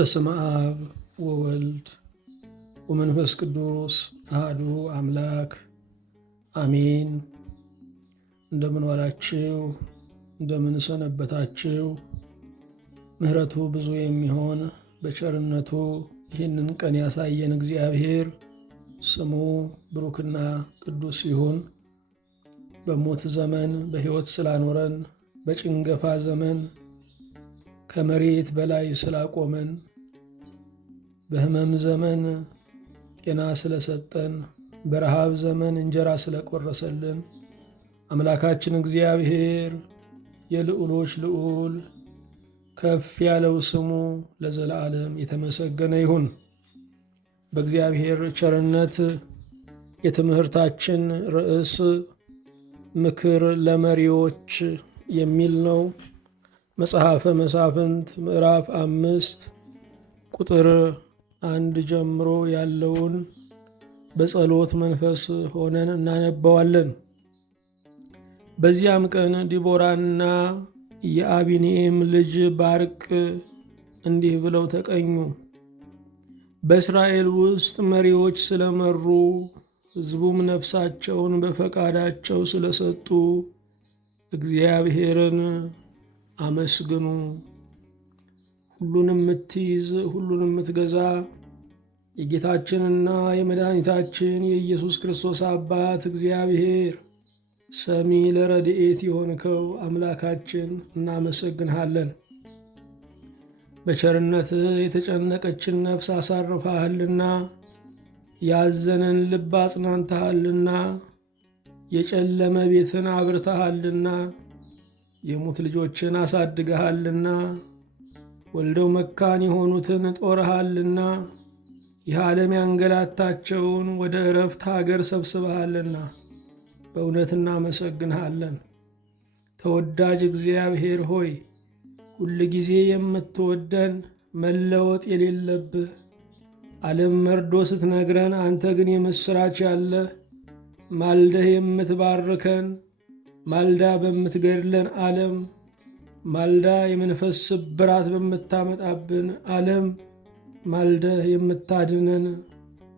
በስመ አብ ወወልድ ወመንፈስ ቅዱስ አሐዱ አምላክ አሜን። እንደምን ዋላችሁ? እንደምን ሰነበታችሁ? ምሕረቱ ብዙ የሚሆን በቸርነቱ ይህንን ቀን ያሳየን እግዚአብሔር ስሙ ብሩክና ቅዱስ ይሁን። በሞት ዘመን በሕይወት ስላኖረን፣ በጭንገፋ ዘመን ከመሬት በላይ ስላቆመን፣ በሕመም ዘመን ጤና ስለሰጠን፣ በረሃብ ዘመን እንጀራ ስለቆረሰልን አምላካችን እግዚአብሔር የልዑሎች ልዑል ከፍ ያለው ስሙ ለዘላለም የተመሰገነ ይሁን። በእግዚአብሔር ቸርነት የትምህርታችን ርዕስ ምክር ለመሪዎች የሚል ነው። መጽሐፈ መሳፍንት ምዕራፍ 5 ቁጥር 1 ጀምሮ ያለውን በጸሎት መንፈስ ሆነን እናነባዋለን። በዚያም ቀን ዲቦራና የአቢኒኤም ልጅ ባርቅ እንዲህ ብለው ተቀኙ። በእስራኤል ውስጥ መሪዎች ስለመሩ፣ ሕዝቡም ነፍሳቸውን በፈቃዳቸው ስለሰጡ እግዚአብሔርን አመስግኑ። ሁሉንም የምትይዝ ሁሉንም የምትገዛ የጌታችንና የመድኃኒታችን የኢየሱስ ክርስቶስ አባት እግዚአብሔር ሰሚ ለረድኤት የሆንከው አምላካችን እናመሰግንሃለን። በቸርነትህ የተጨነቀችን ነፍስ አሳርፈሃልና፣ ያዘነን ልብ አጽናንተሃልና፣ የጨለመ ቤትን አብርተሃልና፣ የሙት ልጆችን አሳድገሃልና፣ ወልደው መካን የሆኑትን ጦረሃልና፣ ይህ ዓለም ያንገላታቸውን ወደ ዕረፍት ሀገር ሰብስበሃልና በእውነት እናመሰግንሃለን። ተወዳጅ እግዚአብሔር ሆይ ሁል ጊዜ የምትወደን መለወጥ የሌለብህ ዓለም መርዶ ስትነግረን አንተ ግን የምሥራች ያለህ ማልደህ የምትባርከን ማልዳ በምትገድለን ዓለም ማልዳ የመንፈስ ስብራት በምታመጣብን ዓለም ማልደህ የምታድነን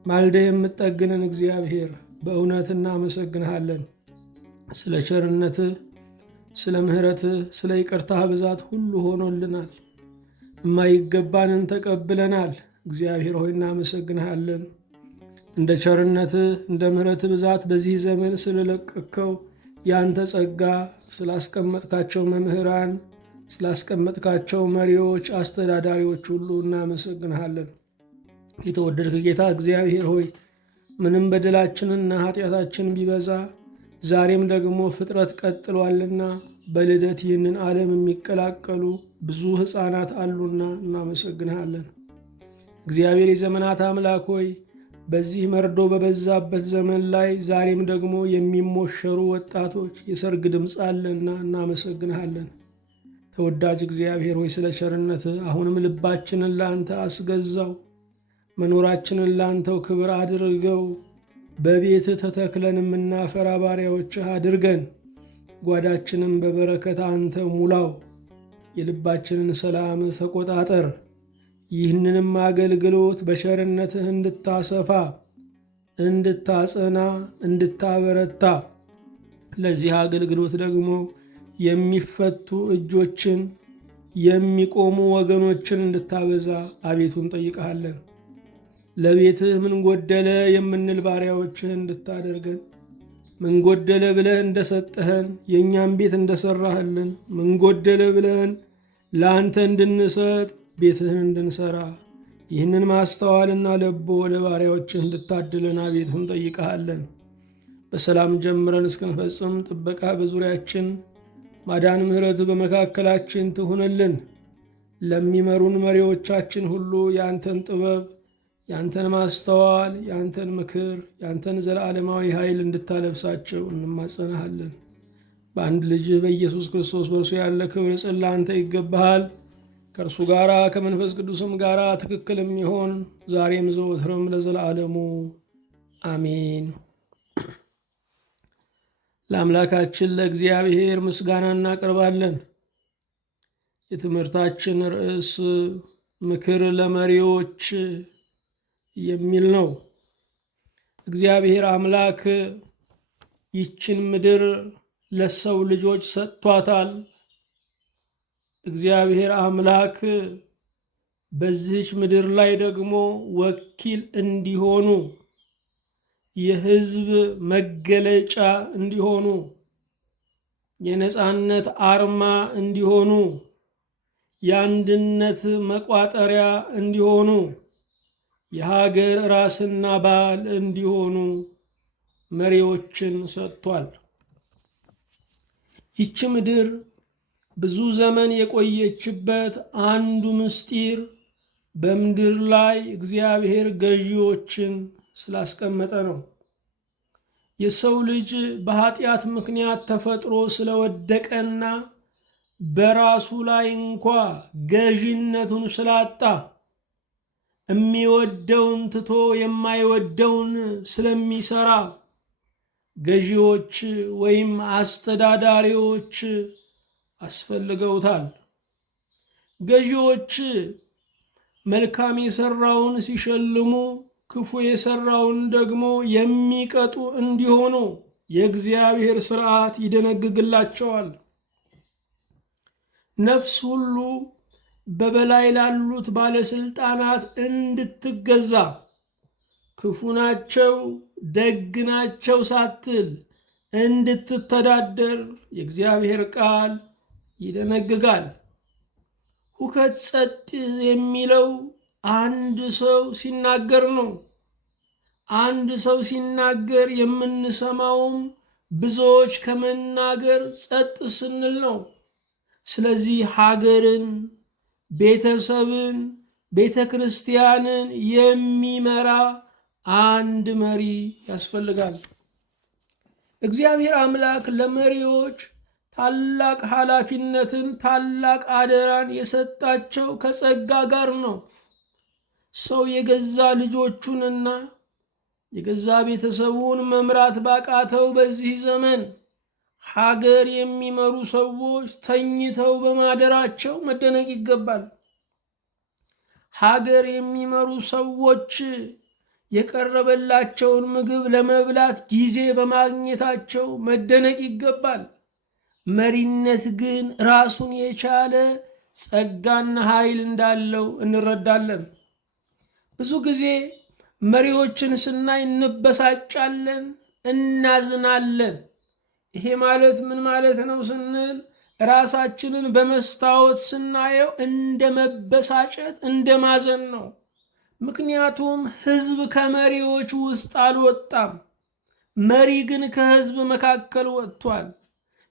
ማልደህ የምትጠግነን እግዚአብሔር በእውነት እናመሰግንሃለን። ስለ ቸርነትህ፣ ስለ ምሕረትህ፣ ስለ ይቅርታህ ብዛት ሁሉ ሆኖልናል። የማይገባንን ተቀብለናል። እግዚአብሔር ሆይ እናመሰግንሃለን። እንደ ቸርነትህ እንደ ምሕረትህ ብዛት በዚህ ዘመን ስለለቀቅከው ያንተ ጸጋ፣ ስላስቀመጥካቸው መምህራን፣ ስላስቀመጥካቸው መሪዎች፣ አስተዳዳሪዎች ሁሉ እናመሰግንሃለን። የተወደድክ ጌታ እግዚአብሔር ሆይ ምንም በደላችንና ኃጢአታችን ቢበዛ ዛሬም ደግሞ ፍጥረት ቀጥሏልና በልደት ይህንን ዓለም የሚቀላቀሉ ብዙ ሕፃናት አሉና እናመሰግንሃለን። እግዚአብሔር የዘመናት አምላክ ሆይ በዚህ መርዶ በበዛበት ዘመን ላይ ዛሬም ደግሞ የሚሞሸሩ ወጣቶች የሰርግ ድምፅ አለና እናመሰግንሃለን። ተወዳጅ እግዚአብሔር ሆይ ስለ ቸርነትህ አሁንም ልባችንን ለአንተ አስገዛው፣ መኖራችንን ለአንተው ክብር አድርገው፣ በቤትህ ተተክለን የምናፈራ ባሪያዎችህ አድርገን፣ ጓዳችንን በበረከት አንተ ሙላው፣ የልባችንን ሰላም ተቆጣጠር። ይህንንም አገልግሎት በቸርነትህ እንድታሰፋ፣ እንድታጸና፣ እንድታበረታ ለዚህ አገልግሎት ደግሞ የሚፈቱ እጆችን የሚቆሙ ወገኖችን እንድታበዛ አቤቱ እንጠይቅሃለን። ለቤትህ ምን ጎደለ የምንል ባሪያዎችህ እንድታደርገን፣ ምን ጎደለ ብለህ እንደሰጠህን የእኛም ቤት እንደሰራህልን፣ ምን ጎደለ ብለህን ለአንተ እንድንሰጥ ቤትህን እንድንሰራ ይህንን ማስተዋልና ለቦ ለባሪያዎችህ እንድታድለን አቤቱ እንጠይቅሃለን። በሰላም ጀምረን እስክንፈጽም ጥበቃ በዙሪያችን፣ ማዳን ምሕረት በመካከላችን ትሁንልን። ለሚመሩን መሪዎቻችን ሁሉ የአንተን ጥበብ፣ የአንተን ማስተዋል፣ የአንተን ምክር፣ የአንተን ዘለዓለማዊ ኃይል እንድታለብሳቸው እንማጸናሃለን። በአንድ ልጅህ በኢየሱስ ክርስቶስ በእርሱ ያለ ክብር ለአንተ ይገባሃል። ከእርሱ ጋር ከመንፈስ ቅዱስም ጋር ትክክል የሚሆን ዛሬም ዘወትርም ለዘላለሙ አሜን። ለአምላካችን ለእግዚአብሔር ምስጋና እናቀርባለን። የትምህርታችን ርዕስ ምክር ለመሪዎች የሚል ነው። እግዚአብሔር አምላክ ይችን ምድር ለሰው ልጆች ሰጥቷታል። እግዚአብሔር አምላክ በዚህች ምድር ላይ ደግሞ ወኪል እንዲሆኑ፣ የሕዝብ መገለጫ እንዲሆኑ፣ የነጻነት አርማ እንዲሆኑ፣ የአንድነት መቋጠሪያ እንዲሆኑ፣ የሀገር ራስና ባል እንዲሆኑ መሪዎችን ሰጥቷል። ይች ምድር ብዙ ዘመን የቆየችበት አንዱ ምስጢር በምድር ላይ እግዚአብሔር ገዢዎችን ስላስቀመጠ ነው። የሰው ልጅ በኃጢአት ምክንያት ተፈጥሮ ስለወደቀና በራሱ ላይ እንኳ ገዢነቱን ስላጣ የሚወደውን ትቶ የማይወደውን ስለሚሰራ ገዢዎች ወይም አስተዳዳሪዎች አስፈልገውታል። ገዢዎች መልካም የሰራውን ሲሸልሙ፣ ክፉ የሰራውን ደግሞ የሚቀጡ እንዲሆኑ የእግዚአብሔር ሥርዓት ይደነግግላቸዋል። ነፍስ ሁሉ በበላይ ላሉት ባለስልጣናት እንድትገዛ፣ ክፉ ናቸው ደግ ናቸው ሳትል እንድትተዳደር የእግዚአብሔር ቃል ይደነግጋል። ሁከት ጸጥ የሚለው አንድ ሰው ሲናገር ነው። አንድ ሰው ሲናገር የምንሰማውም ብዙዎች ከመናገር ጸጥ ስንል ነው። ስለዚህ ሀገርን፣ ቤተሰብን፣ ቤተ ክርስቲያንን የሚመራ አንድ መሪ ያስፈልጋል። እግዚአብሔር አምላክ ለመሪዎች ታላቅ ኃላፊነትን፣ ታላቅ አደራን የሰጣቸው ከጸጋ ጋር ነው። ሰው የገዛ ልጆቹንና የገዛ ቤተሰቡን መምራት ባቃተው በዚህ ዘመን ሀገር የሚመሩ ሰዎች ተኝተው በማደራቸው መደነቅ ይገባል። ሀገር የሚመሩ ሰዎች የቀረበላቸውን ምግብ ለመብላት ጊዜ በማግኘታቸው መደነቅ ይገባል። መሪነት ግን ራሱን የቻለ ጸጋና ኃይል እንዳለው እንረዳለን። ብዙ ጊዜ መሪዎችን ስናይ እንበሳጫለን፣ እናዝናለን። ይሄ ማለት ምን ማለት ነው ስንል ራሳችንን በመስታወት ስናየው እንደ መበሳጨት፣ እንደ ማዘን ነው። ምክንያቱም ሕዝብ ከመሪዎች ውስጥ አልወጣም፣ መሪ ግን ከሕዝብ መካከል ወጥቷል።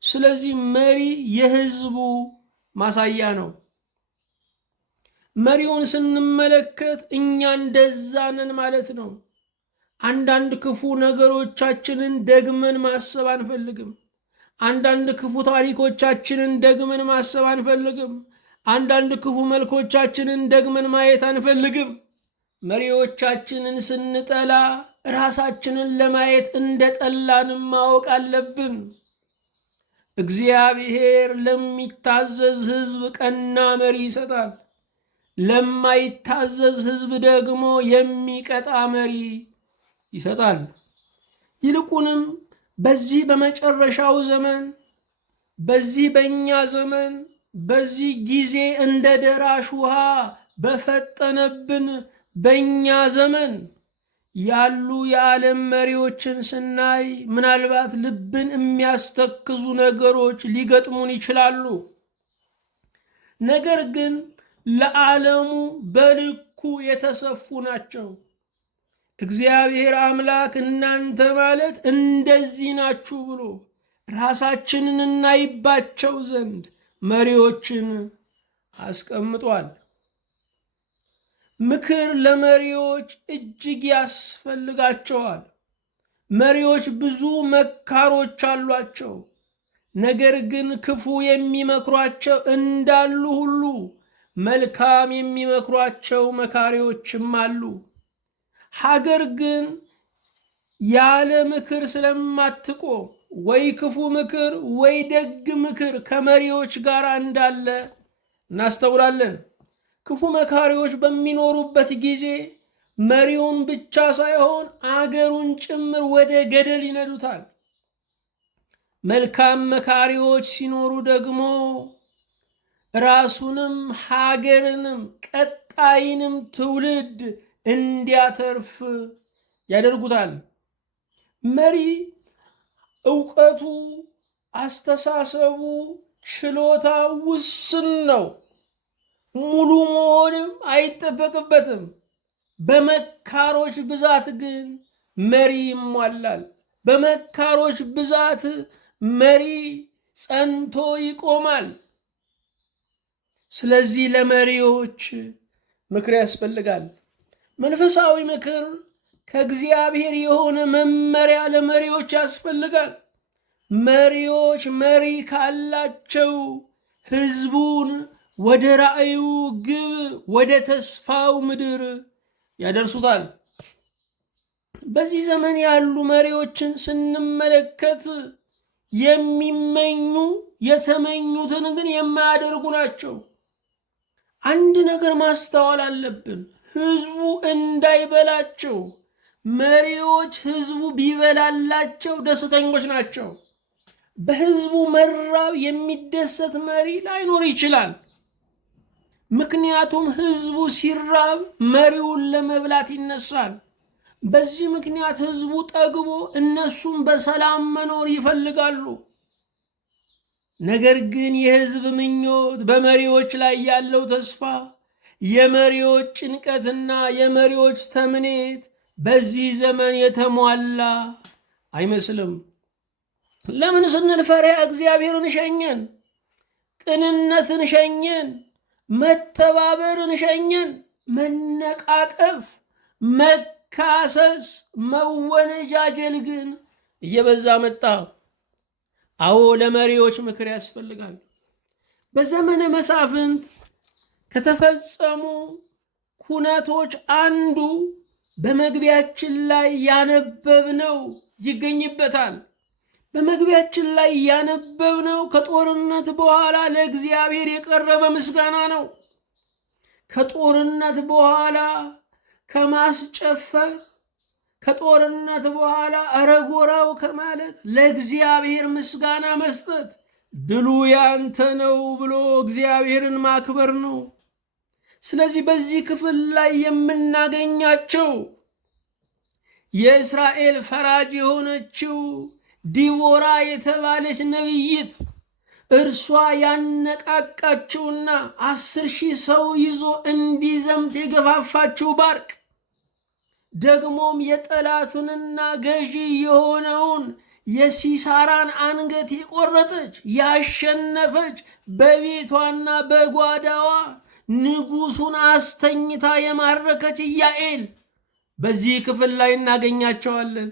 ስለዚህ መሪ የሕዝቡ ማሳያ ነው። መሪውን ስንመለከት እኛ እንደዛ ነን ማለት ነው። አንዳንድ ክፉ ነገሮቻችንን ደግመን ማሰብ አንፈልግም። አንዳንድ ክፉ ታሪኮቻችንን ደግመን ማሰብ አንፈልግም። አንዳንድ ክፉ መልኮቻችንን ደግመን ማየት አንፈልግም። መሪዎቻችንን ስንጠላ ራሳችንን ለማየት እንደጠላንም ማወቅ አለብን። እግዚአብሔር ለሚታዘዝ ሕዝብ ቀና መሪ ይሰጣል። ለማይታዘዝ ሕዝብ ደግሞ የሚቀጣ መሪ ይሰጣል። ይልቁንም በዚህ በመጨረሻው ዘመን፣ በዚህ በእኛ ዘመን፣ በዚህ ጊዜ እንደ ደራሽ ውሃ በፈጠነብን በእኛ ዘመን ያሉ የዓለም መሪዎችን ስናይ ምናልባት ልብን የሚያስተክዙ ነገሮች ሊገጥሙን ይችላሉ። ነገር ግን ለዓለሙ በልኩ የተሰፉ ናቸው። እግዚአብሔር አምላክ እናንተ ማለት እንደዚህ ናችሁ ብሎ ራሳችንን እናይባቸው ዘንድ መሪዎችን አስቀምጧል። ምክር ለመሪዎች እጅግ ያስፈልጋቸዋል። መሪዎች ብዙ መካሮች አሏቸው። ነገር ግን ክፉ የሚመክሯቸው እንዳሉ ሁሉ መልካም የሚመክሯቸው መካሪዎችም አሉ። ሀገር ግን ያለ ምክር ስለማትቆም ወይ ክፉ ምክር ወይ ደግ ምክር ከመሪዎች ጋር እንዳለ እናስተውላለን። ክፉ መካሪዎች በሚኖሩበት ጊዜ መሪውን ብቻ ሳይሆን አገሩን ጭምር ወደ ገደል ይነዱታል። መልካም መካሪዎች ሲኖሩ ደግሞ ራሱንም ሀገርንም ቀጣይንም ትውልድ እንዲያተርፍ ያደርጉታል። መሪ ዕውቀቱ፣ አስተሳሰቡ፣ ችሎታ ውስን ነው። ሙሉ መሆንም አይጠበቅበትም። በመካሮች ብዛት ግን መሪ ይሟላል። በመካሮች ብዛት መሪ ጸንቶ ይቆማል። ስለዚህ ለመሪዎች ምክር ያስፈልጋል። መንፈሳዊ ምክር ከእግዚአብሔር የሆነ መመሪያ ለመሪዎች ያስፈልጋል። መሪዎች መሪ ካላቸው ሕዝቡን ወደ ራእዩ ግብ ወደ ተስፋው ምድር ያደርሱታል። በዚህ ዘመን ያሉ መሪዎችን ስንመለከት የሚመኙ የተመኙትን ግን የማያደርጉ ናቸው። አንድ ነገር ማስተዋል አለብን። ሕዝቡ እንዳይበላቸው መሪዎች ሕዝቡ ቢበላላቸው ደስተኞች ናቸው። በሕዝቡ መራብ የሚደሰት መሪ ላይኖር ይችላል። ምክንያቱም ሕዝቡ ሲራብ መሪውን ለመብላት ይነሳል። በዚህ ምክንያት ሕዝቡ ጠግቦ እነሱም በሰላም መኖር ይፈልጋሉ። ነገር ግን የሕዝብ ምኞት፣ በመሪዎች ላይ ያለው ተስፋ፣ የመሪዎች ጭንቀትና የመሪዎች ተምኔት በዚህ ዘመን የተሟላ አይመስልም። ለምን ስንል ፈሪሃ እግዚአብሔርን ሸኘን፣ ቅንነትን ሸኘን፣ መተባበርን ሸኘን። መነቃቀፍ፣ መካሰስ፣ መወነጃጀል ግን እየበዛ መጣ። አዎ ለመሪዎች ምክር ያስፈልጋል። በዘመነ መሳፍንት ከተፈጸሙ ኩነቶች አንዱ በመግቢያችን ላይ ያነበብነው ይገኝበታል። በመግቢያችን ላይ ያነበብነው ከጦርነት በኋላ ለእግዚአብሔር የቀረበ ምስጋና ነው። ከጦርነት በኋላ ከማስጨፈር፣ ከጦርነት በኋላ አረጎራው ከማለት ለእግዚአብሔር ምስጋና መስጠት፣ ድሉ ያንተ ነው ብሎ እግዚአብሔርን ማክበር ነው። ስለዚህ በዚህ ክፍል ላይ የምናገኛቸው የእስራኤል ፈራጅ የሆነችው ዲቦራ የተባለች ነቢይት እርሷ ያነቃቃችውና 10,000 ሰው ይዞ እንዲዘምት የገፋፋችው ባርቅ፣ ደግሞም የጠላቱንና ገዢ የሆነውን የሲሳራን አንገት የቆረጠች ያሸነፈች፣ በቤቷና በጓዳዋ ንጉሱን አስተኝታ የማረከች ኢያኤል በዚህ ክፍል ላይ እናገኛቸዋለን።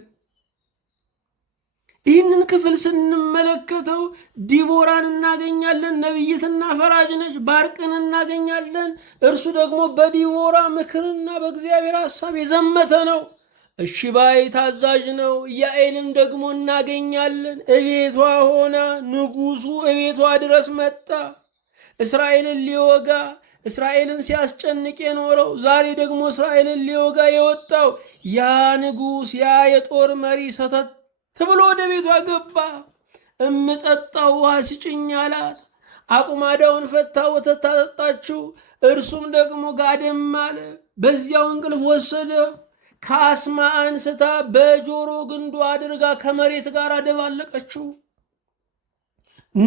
ይህንን ክፍል ስንመለከተው ዲቦራን እናገኛለን። ነቢይትና ፈራጅ ነች። ባርቅን እናገኛለን። እርሱ ደግሞ በዲቦራ ምክርና በእግዚአብሔር ሐሳብ የዘመተ ነው። እሺ ባይ ታዛዥ ነው። ኢያኤልን ደግሞ እናገኛለን። እቤቷ ሆና ንጉሱ እቤቷ ድረስ መጣ። እስራኤልን ሊወጋ፣ እስራኤልን ሲያስጨንቅ የኖረው ዛሬ ደግሞ እስራኤልን ሊወጋ የወጣው ያ ንጉስ፣ ያ የጦር መሪ ሰተት ተብሎ ወደ ቤቷ ገባ። እምጠጣው ውሃ ስጭኝ አላት። አቁማዳውን ፈታ፣ ወተት ታጠጣችው። እርሱም ደግሞ ጋደም አለ። በዚያው እንቅልፍ ወሰደ። ካስማ አንስታ በጆሮ ግንዱ አድርጋ ከመሬት ጋር አደባለቀችው።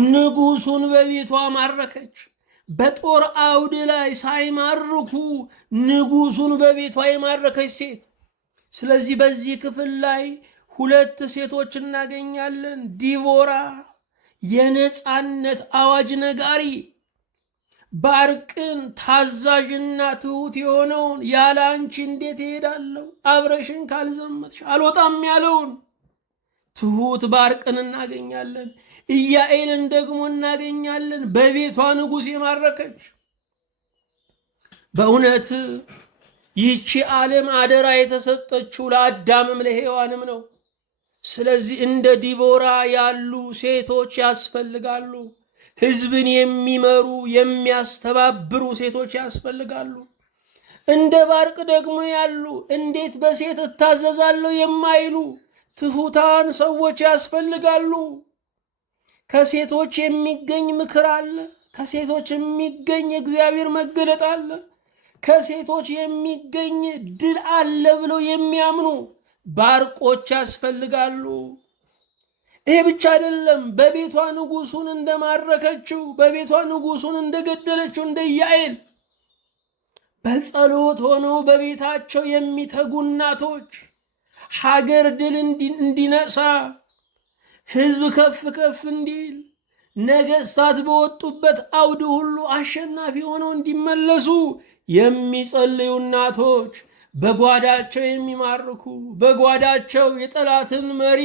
ንጉሱን በቤቷ ማረከች። በጦር አውድ ላይ ሳይማርኩ ንጉሱን በቤቷ የማረከች ሴት። ስለዚህ በዚህ ክፍል ላይ 2 ሴቶች እናገኛለን። ዲቦራ የነፃነት አዋጅ ነጋሪ፣ ባርቅን ታዛዥና ትሁት የሆነውን ያለ አንቺ እንዴት እሄዳለሁ አብረሽን ካልዘመትሽ አልወጣም ያለውን ትሁት ባርቅን እናገኛለን። ኢያኤልን ደግሞ እናገኛለን፣ በቤቷ ንጉሥ የማረከች። በእውነት ይህቺ ዓለም አደራ የተሰጠችው ለአዳምም ለሔዋንም ነው። ስለዚህ እንደ ዲቦራ ያሉ ሴቶች ያስፈልጋሉ። ሕዝብን የሚመሩ የሚያስተባብሩ ሴቶች ያስፈልጋሉ። እንደ ባርቅ ደግሞ ያሉ እንዴት በሴት እታዘዛለሁ የማይሉ ትሑታን ሰዎች ያስፈልጋሉ። ከሴቶች የሚገኝ ምክር አለ። ከሴቶች የሚገኝ የእግዚአብሔር መገለጥ አለ። ከሴቶች የሚገኝ ድል አለ ብለው የሚያምኑ ባርቆች ያስፈልጋሉ። ይሄ ብቻ አይደለም። በቤቷ ንጉሱን እንደማረከችው፣ በቤቷ ንጉሱን እንደገደለችው እንደ ኢያዔል በጸሎት ሆነው በቤታቸው የሚተጉ እናቶች ሀገር ድል እንዲነሳ፣ ሕዝብ ከፍ ከፍ እንዲል፣ ነገስታት በወጡበት አውድ ሁሉ አሸናፊ ሆነው እንዲመለሱ የሚጸልዩ እናቶች፣ በጓዳቸው የሚማርኩ፣ በጓዳቸው የጠላትን መሪ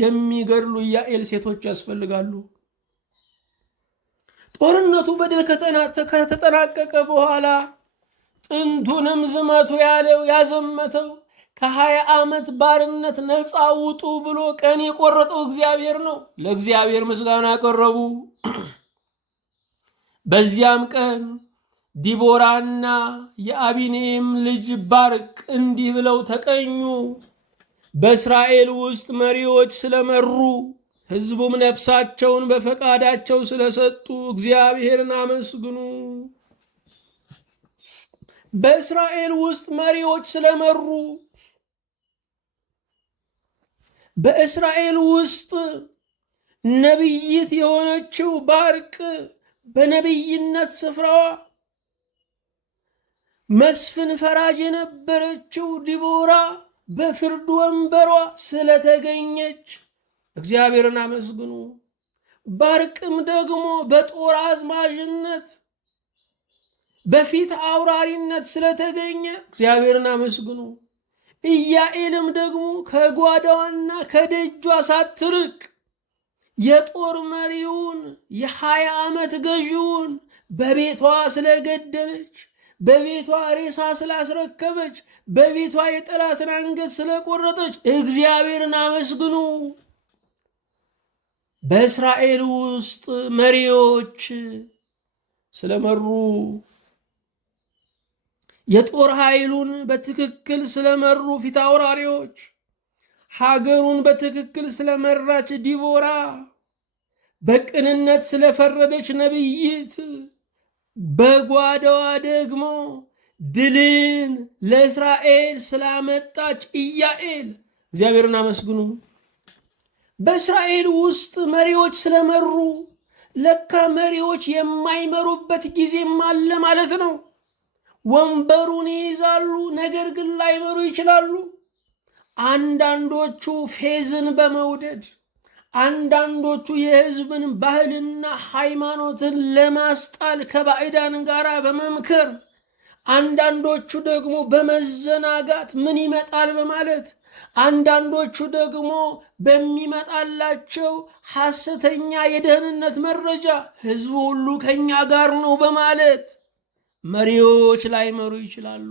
የሚገድሉ ኢያዔል ሴቶች ያስፈልጋሉ። ጦርነቱ በድል ከተጠናቀቀ በኋላ ጥንቱንም ዝመቱ ያለው ያዘመተው ከ20 ዓመት ባርነት ነፃ ውጡ ብሎ ቀን የቆረጠው እግዚአብሔር ነው። ለእግዚአብሔር ምስጋና አቀረቡ። በዚያም ቀን ዲቦራና የአቢኔም ልጅ ባርቅ እንዲህ ብለው ተቀኙ። በእስራኤል ውስጥ መሪዎች ስለመሩ፣ ሕዝቡም ነፍሳቸውን በፈቃዳቸው ስለሰጡ እግዚአብሔርን አመስግኑ። በእስራኤል ውስጥ መሪዎች ስለመሩ፣ በእስራኤል ውስጥ ነቢይት የሆነችው ባርቅ በነቢይነት ስፍራዋ፣ መስፍን ፈራጅ የነበረችው ዲቦራ በፍርድ ወንበሯ ስለተገኘች እግዚአብሔርን አመስግኑ። ባርቅም ደግሞ በጦር አዝማዥነት በፊት አውራሪነት ስለተገኘ እግዚአብሔርን አመስግኑ። ኢያዔልም ደግሞ ከጓዳዋና ከደጇ ሳትርቅ የጦር መሪውን የ20 ዓመት ገዢውን በቤቷ ስለገደለች፣ በቤቷ ሬሳ ስላስረከበች፣ በቤቷ የጠላትን አንገት ስለቆረጠች እግዚአብሔርን አመስግኑ። በእስራኤል ውስጥ መሪዎች ስለመሩ፣ የጦር ኃይሉን በትክክል ስለመሩ ፊት አውራሪዎች፣ ሀገሩን በትክክል ስለመራች ዲቦራ፣ በቅንነት ስለፈረደች ነቢይት፣ በጓዳዋ ደግሞ ድልን ለእስራኤል ስላመጣች ኢያዔል እግዚአብሔርን አመስግኑ። በእስራኤል ውስጥ መሪዎች ስለመሩ፣ ለካ መሪዎች የማይመሩበት ጊዜም አለ ማለት ነው። ወንበሩን ይይዛሉ፣ ነገር ግን ላይመሩ ይችላሉ። አንዳንዶቹ ፌዝን በመውደድ፣ አንዳንዶቹ የሕዝብን ባህልና ሃይማኖትን ለማስጣል ከባዕዳን ጋር በመምከር፣ አንዳንዶቹ ደግሞ በመዘናጋት ምን ይመጣል በማለት፣ አንዳንዶቹ ደግሞ በሚመጣላቸው ሐሰተኛ የደህንነት መረጃ ሕዝቡ ሁሉ ከኛ ጋር ነው በማለት መሪዎች ላይመሩ ይችላሉ።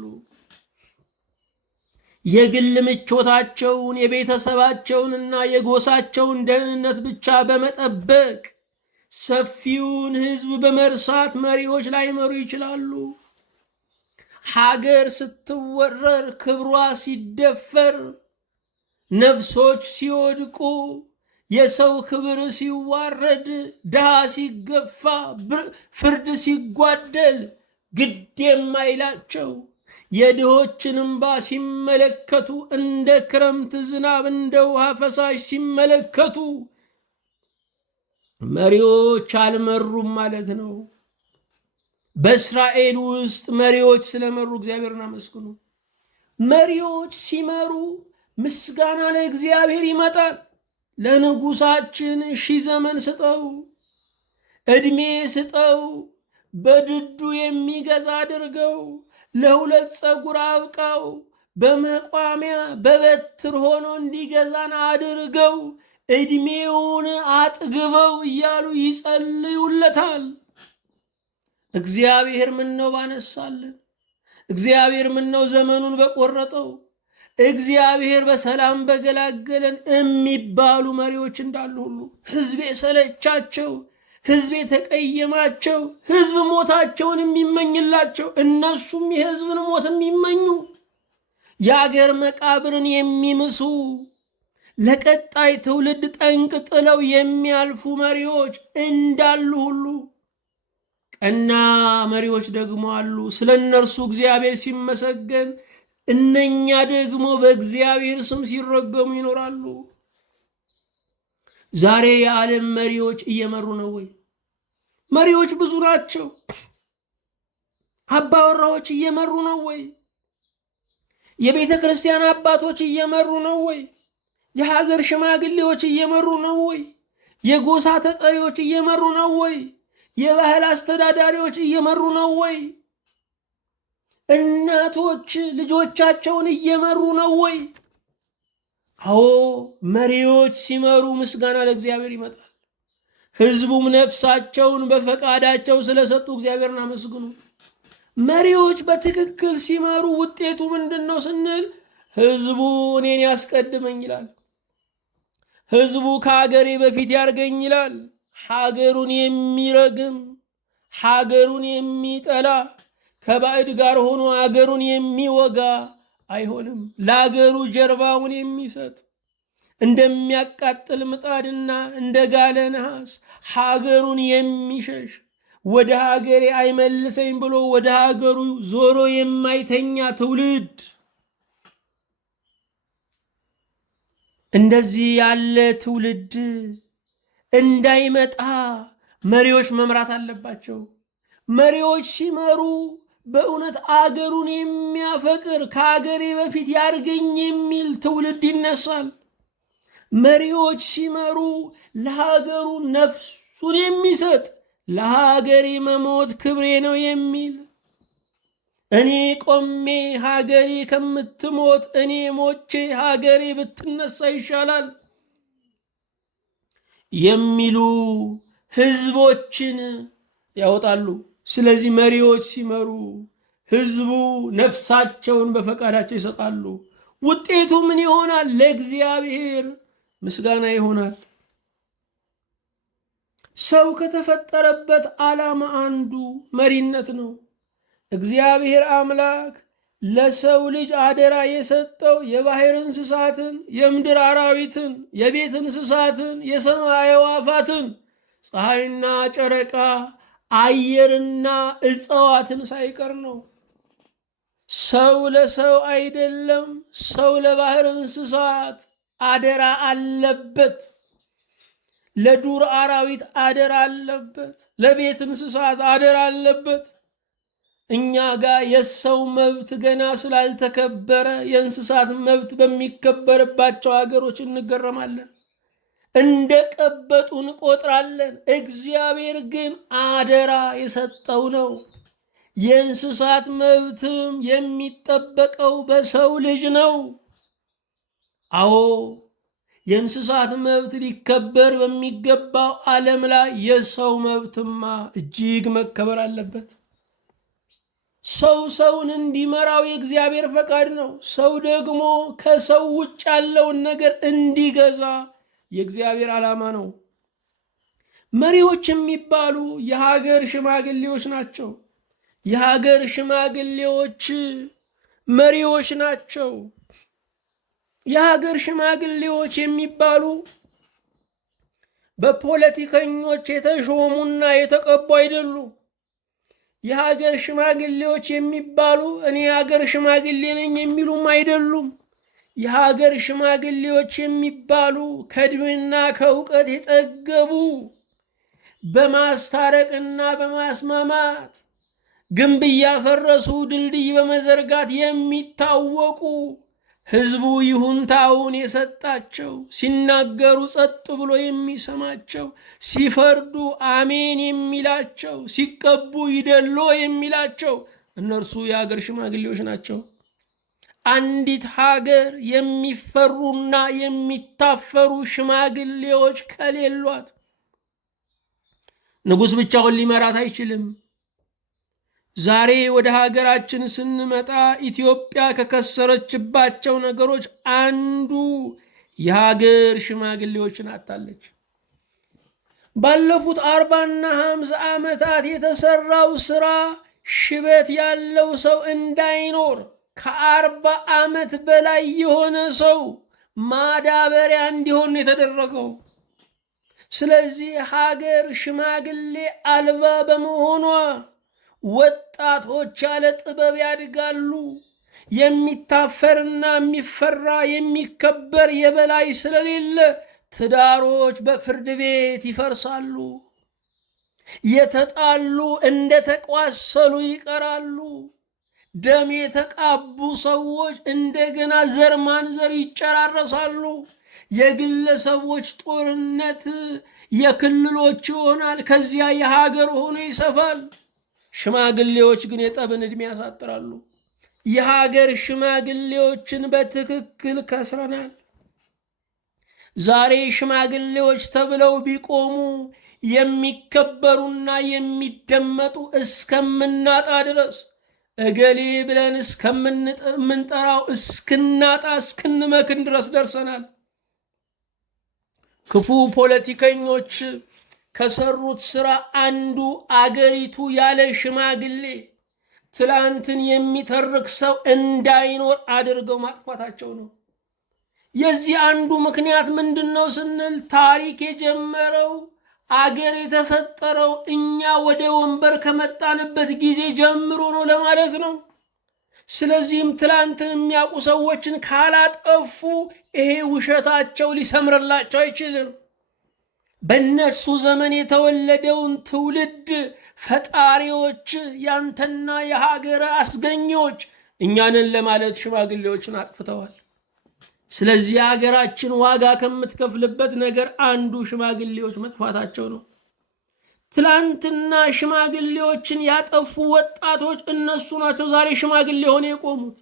የግል ምቾታቸውን የቤተሰባቸውንና የጎሳቸውን ደህንነት ብቻ በመጠበቅ ሰፊውን ሕዝብ በመርሳት መሪዎች ላይመሩ ይችላሉ። ሀገር ስትወረር፣ ክብሯ ሲደፈር፣ ነፍሶች ሲወድቁ፣ የሰው ክብር ሲዋረድ፣ ድሃ ሲገፋ፣ ፍርድ ሲጓደል ግድ የማይላቸው የድሆችን እንባ ሲመለከቱ፣ እንደ ክረምት ዝናብ እንደ ውሃ ፈሳሽ ሲመለከቱ መሪዎች አልመሩም ማለት ነው። በእስራኤል ውስጥ መሪዎች ስለመሩ እግዚአብሔርን አመስግኑ። መሪዎች ሲመሩ ምስጋና ለእግዚአብሔር ይመጣል። ለንጉሳችን 1000 ዘመን ስጠው፣ ዕድሜ ስጠው፣ በድዱ የሚገዛ አድርገው፣ ለ2 ፀጉር አብቃው፣ በመቋሚያ በበትር ሆኖ እንዲገዛን አድርገው፣ ዕድሜውን አጥግበው እያሉ ይጸልዩለታል። እግዚአብሔር ምነው ባነሳልን፣ እግዚአብሔር ምነው ዘመኑን በቆረጠው፣ እግዚአብሔር በሰላም በገላገለን የሚባሉ መሪዎች እንዳሉ ሁሉ ሕዝብ የሰለቻቸው፣ ሕዝብ የተቀየማቸው፣ ሕዝብ ሞታቸውን የሚመኝላቸው፣ እነሱም የሕዝብን ሞት የሚመኙ የአገር መቃብርን የሚምሱ ለቀጣይ ትውልድ ጠንቅ ጥለው የሚያልፉ መሪዎች እንዳሉ ሁሉ ቀና መሪዎች ደግሞ አሉ። ስለ እነርሱ እግዚአብሔር ሲመሰገን፣ እነኛ ደግሞ በእግዚአብሔር ስም ሲረገሙ ይኖራሉ። ዛሬ የዓለም መሪዎች እየመሩ ነው ወይ? መሪዎች ብዙ ናቸው። አባወራዎች እየመሩ ነው ወይ? የቤተ ክርስቲያን አባቶች እየመሩ ነው ወይ? የሀገር ሽማግሌዎች እየመሩ ነው ወይ? የጎሳ ተጠሪዎች እየመሩ ነው ወይ? የባህል አስተዳዳሪዎች እየመሩ ነው ወይ? እናቶች ልጆቻቸውን እየመሩ ነው ወይ? አዎ፣ መሪዎች ሲመሩ ምስጋና ለእግዚአብሔር ይመጣል። ሕዝቡም ነፍሳቸውን በፈቃዳቸው ስለሰጡ እግዚአብሔርን አመስግኑ። መሪዎች በትክክል ሲመሩ ውጤቱ ምንድን ነው ስንል፣ ሕዝቡ እኔን ያስቀድመኝ ይላል። ሕዝቡ ከሀገሬ በፊት ያርገኝ ይላል። ሀገሩን የሚረግም ሀገሩን የሚጠላ ከባዕድ ጋር ሆኖ ሀገሩን የሚወጋ አይሆንም። ለሀገሩ ጀርባውን የሚሰጥ እንደሚያቃጥል ምጣድና እንደ ጋለ ነሐስ ሀገሩን የሚሸሽ ወደ ሀገሬ አይመልሰኝ ብሎ ወደ ሀገሩ ዞሮ የማይተኛ ትውልድ፣ እንደዚህ ያለ ትውልድ እንዳይመጣ መሪዎች መምራት አለባቸው። መሪዎች ሲመሩ በእውነት አገሩን የሚያፈቅር ከሀገሬ በፊት ያርገኝ የሚል ትውልድ ይነሳል። መሪዎች ሲመሩ ለሀገሩ ነፍሱን የሚሰጥ ለሀገሬ መሞት ክብሬ ነው የሚል፣ እኔ ቆሜ ሀገሬ ከምትሞት እኔ ሞቼ ሀገሬ ብትነሳ ይሻላል የሚሉ ህዝቦችን ያወጣሉ። ስለዚህ መሪዎች ሲመሩ ህዝቡ ነፍሳቸውን በፈቃዳቸው ይሰጣሉ። ውጤቱ ምን ይሆናል? ለእግዚአብሔር ምስጋና ይሆናል። ሰው ከተፈጠረበት ዓላማ አንዱ መሪነት ነው። እግዚአብሔር አምላክ ለሰው ልጅ አደራ የሰጠው የባህር እንስሳትን፣ የምድር አራዊትን፣ የቤት እንስሳትን፣ የሰማይ አዕዋፋትን፣ ፀሐይና ጨረቃ፣ አየርና እጽዋትን ሳይቀር ነው። ሰው ለሰው አይደለም፣ ሰው ለባህር እንስሳት አደራ አለበት። ለዱር አራዊት አደራ አለበት። ለቤት እንስሳት አደራ አለበት። እኛ ጋር የሰው መብት ገና ስላልተከበረ የእንስሳት መብት በሚከበርባቸው ሀገሮች እንገረማለን፣ እንደ ቀበጡ እንቆጥራለን። እግዚአብሔር ግን አደራ የሰጠው ነው። የእንስሳት መብትም የሚጠበቀው በሰው ልጅ ነው። አዎ፣ የእንስሳት መብት ሊከበር በሚገባው ዓለም ላይ የሰው መብትማ እጅግ መከበር አለበት። ሰው ሰውን እንዲመራው የእግዚአብሔር ፈቃድ ነው። ሰው ደግሞ ከሰው ውጭ ያለውን ነገር እንዲገዛ የእግዚአብሔር ዓላማ ነው። መሪዎች የሚባሉ የሀገር ሽማግሌዎች ናቸው። የሀገር ሽማግሌዎች መሪዎች ናቸው። የሀገር ሽማግሌዎች የሚባሉ በፖለቲከኞች የተሾሙና የተቀቡ አይደሉም። የሀገር ሽማግሌዎች የሚባሉ እኔ የሀገር ሽማግሌ ነኝ የሚሉም አይደሉም። የሀገር ሽማግሌዎች የሚባሉ ከዕድሜና ከእውቀት የጠገቡ በማስታረቅና በማስማማት ግንብ እያፈረሱ ድልድይ በመዘርጋት የሚታወቁ ሕዝቡ ይሁንታውን የሰጣቸው፣ ሲናገሩ ጸጥ ብሎ የሚሰማቸው፣ ሲፈርዱ አሜን የሚላቸው፣ ሲቀቡ ይደሎ የሚላቸው እነርሱ የሀገር ሽማግሌዎች ናቸው። አንዲት ሀገር የሚፈሩና የሚታፈሩ ሽማግሌዎች ከሌሏት ንጉሥ ብቻውን ሊመራት አይችልም። ዛሬ ወደ ሀገራችን ስንመጣ ኢትዮጵያ ከከሰረችባቸው ነገሮች አንዱ የሀገር ሽማግሌዎችን አጣለች። ባለፉት 40ና 50 ዓመታት የተሰራው ስራ ሽበት ያለው ሰው እንዳይኖር ከ40 ዓመት በላይ የሆነ ሰው ማዳበሪያ እንዲሆን የተደረገው። ስለዚህ ሀገር ሽማግሌ አልባ በመሆኗ ወጣቶች ያለ ጥበብ ያድጋሉ። የሚታፈርና የሚፈራ የሚከበር የበላይ ስለሌለ ትዳሮች በፍርድ ቤት ይፈርሳሉ። የተጣሉ እንደተቋሰሉ ይቀራሉ። ደም የተቃቡ ሰዎች እንደገና ዘር ማንዘር ይጨራረሳሉ። የግለሰቦች ጦርነት የክልሎች ይሆናል። ከዚያ የሀገር ሆኖ ይሰፋል። ሽማግሌዎች ግን የጠብን ዕድሜ ያሳጥራሉ። የሀገር ሽማግሌዎችን በትክክል ከስረናል። ዛሬ ሽማግሌዎች ተብለው ቢቆሙ የሚከበሩና የሚደመጡ እስከምናጣ ድረስ እገሌ ብለን እስከምንጠራው እስክናጣ እስክንመክን ድረስ ደርሰናል። ክፉ ፖለቲከኞች ከሰሩት ስራ አንዱ አገሪቱ ያለ ሽማግሌ ትላንትን የሚተርክ ሰው እንዳይኖር አድርገው ማጥፋታቸው ነው። የዚህ አንዱ ምክንያት ምንድን ነው ስንል ታሪክ የጀመረው አገር የተፈጠረው እኛ ወደ ወንበር ከመጣንበት ጊዜ ጀምሮ ነው ለማለት ነው። ስለዚህም ትላንትን የሚያውቁ ሰዎችን ካላጠፉ ይሄ ውሸታቸው ሊሰምርላቸው አይችልም። በእነሱ ዘመን የተወለደውን ትውልድ ፈጣሪዎች፣ ያንተና የሀገር አስገኞች እኛንን ለማለት ሽማግሌዎችን አጥፍተዋል። ስለዚህ ሀገራችን ዋጋ ከምትከፍልበት ነገር አንዱ ሽማግሌዎች መጥፋታቸው ነው። ትላንትና ሽማግሌዎችን ያጠፉ ወጣቶች እነሱ ናቸው ዛሬ ሽማግሌ ሆነው የቆሙት።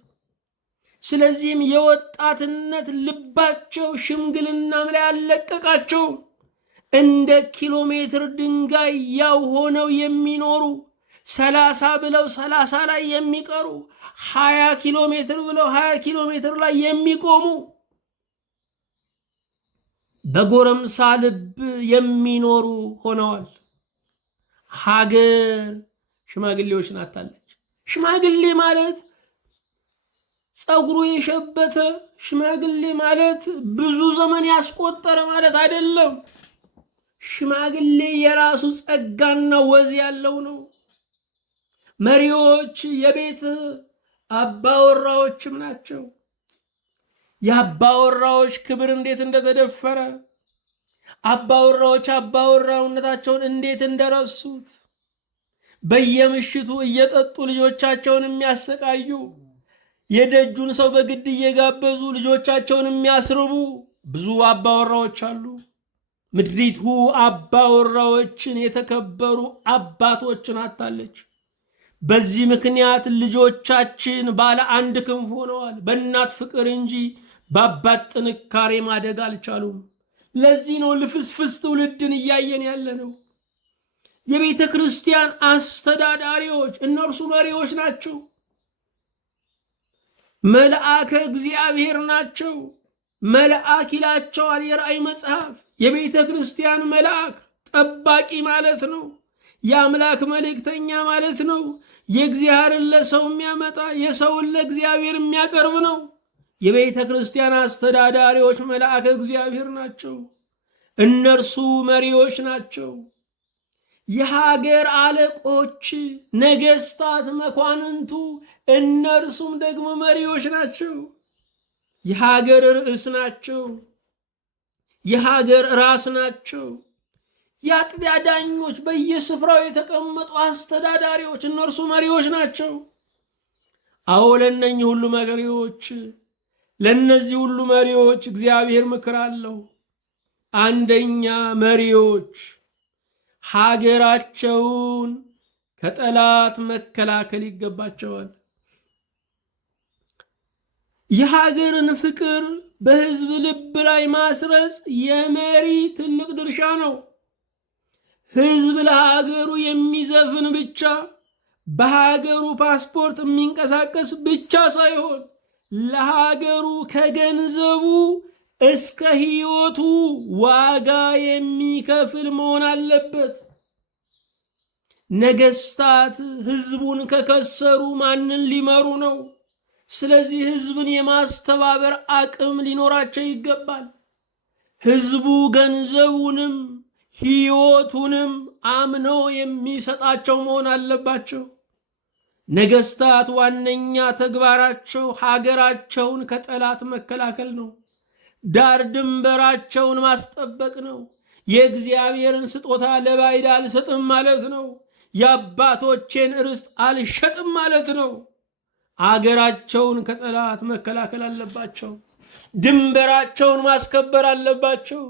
ስለዚህም የወጣትነት ልባቸው ሽምግልናም ላይ አልለቀቃቸው። እንደ ኪሎ ሜትር ድንጋይ ያው ሆነው የሚኖሩ 30 ብለው 30 ላይ የሚቀሩ 20 ኪሎ ሜትር ብለው 20 ኪሎ ሜትር ላይ የሚቆሙ በጎረምሳ ልብ የሚኖሩ ሆነዋል። ሀገር ሽማግሌዎችን አጣለች። ሽማግሌ ማለት ፀጉሩ የሸበተ ሽማግሌ ማለት ብዙ ዘመን ያስቆጠረ ማለት አይደለም። ሽማግሌ የራሱ ጸጋና ወዝ ያለው ነው። መሪዎች የቤት አባወራዎችም ናቸው። የአባወራዎች ክብር እንዴት እንደተደፈረ፣ አባወራዎች አባወራውነታቸውን እንዴት እንደረሱት፣ በየምሽቱ እየጠጡ ልጆቻቸውን የሚያሰቃዩ፣ የደጁን ሰው በግድ እየጋበዙ ልጆቻቸውን የሚያስርቡ ብዙ አባወራዎች አሉ። ምድሪቱ አባወራዎችን የተከበሩ አባቶችን አጣለች። በዚህ ምክንያት ልጆቻችን ባለ አንድ ክንፍ ሆነዋል። በእናት ፍቅር እንጂ በአባት ጥንካሬ ማደግ አልቻሉም። ለዚህ ነው ልፍስፍስ ትውልድን እያየን ያለ ነው። የቤተ ክርስቲያን አስተዳዳሪዎች እነርሱ መሪዎች ናቸው። መልአከ እግዚአብሔር ናቸው። መልአክ ይላቸዋል የራእይ መጽሐፍ። የቤተ ክርስቲያን መልአክ ጠባቂ ማለት ነው። የአምላክ መልእክተኛ ማለት ነው። የእግዚአብሔርን ለሰው የሚያመጣ የሰውን ለእግዚአብሔር የሚያቀርብ ነው። የቤተ ክርስቲያን አስተዳዳሪዎች መልአከ እግዚአብሔር ናቸው። እነርሱ መሪዎች ናቸው። የሀገር አለቆች፣ ነገስታት፣ መኳንንቱ እነርሱም ደግሞ መሪዎች ናቸው። የሀገር ርዕስ ናቸው። የሀገር ራስ ናቸው። የአጥቢያ ዳኞች፣ በየስፍራው የተቀመጡ አስተዳዳሪዎች እነርሱ መሪዎች ናቸው። አዎ ለእነኚህ ሁሉ መሪዎች ለእነዚህ ሁሉ መሪዎች እግዚአብሔር ምክር አለው። አንደኛ መሪዎች ሀገራቸውን ከጠላት መከላከል ይገባቸዋል። የሀገርን ፍቅር በህዝብ ልብ ላይ ማስረጽ የመሪ ትልቅ ድርሻ ነው። ህዝብ ለሀገሩ የሚዘፍን ብቻ በሀገሩ ፓስፖርት የሚንቀሳቀስ ብቻ ሳይሆን ለሀገሩ ከገንዘቡ እስከ ሕይወቱ ዋጋ የሚከፍል መሆን አለበት። ነገስታት ህዝቡን ከከሰሩ ማንን ሊመሩ ነው? ስለዚህ ህዝብን የማስተባበር አቅም ሊኖራቸው ይገባል። ህዝቡ ገንዘቡንም ሕይወቱንም አምኖ የሚሰጣቸው መሆን አለባቸው። ነገስታት ዋነኛ ተግባራቸው ሀገራቸውን ከጠላት መከላከል ነው። ዳር ድንበራቸውን ማስጠበቅ ነው። የእግዚአብሔርን ስጦታ ለባዕድ አልሰጥም ማለት ነው። የአባቶቼን ርስት አልሸጥም ማለት ነው። አገራቸውን ከጠላት መከላከል አለባቸው። ድንበራቸውን ማስከበር አለባቸው።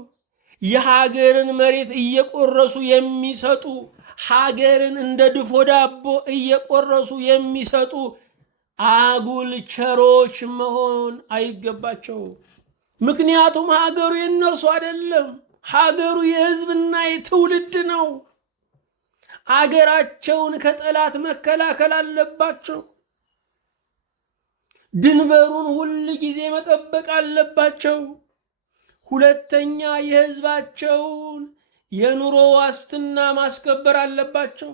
የሀገርን መሬት እየቆረሱ የሚሰጡ፣ ሀገርን እንደ ድፎ ዳቦ እየቆረሱ የሚሰጡ አጉል ቸሮች መሆን አይገባቸው። ምክንያቱም ሀገሩ የእነርሱ አይደለም። ሀገሩ የህዝብና የትውልድ ነው። አገራቸውን ከጠላት መከላከል አለባቸው። ድንበሩን ሁል ጊዜ መጠበቅ አለባቸው። ሁለተኛ፣ የህዝባቸውን የኑሮ ዋስትና ማስከበር አለባቸው።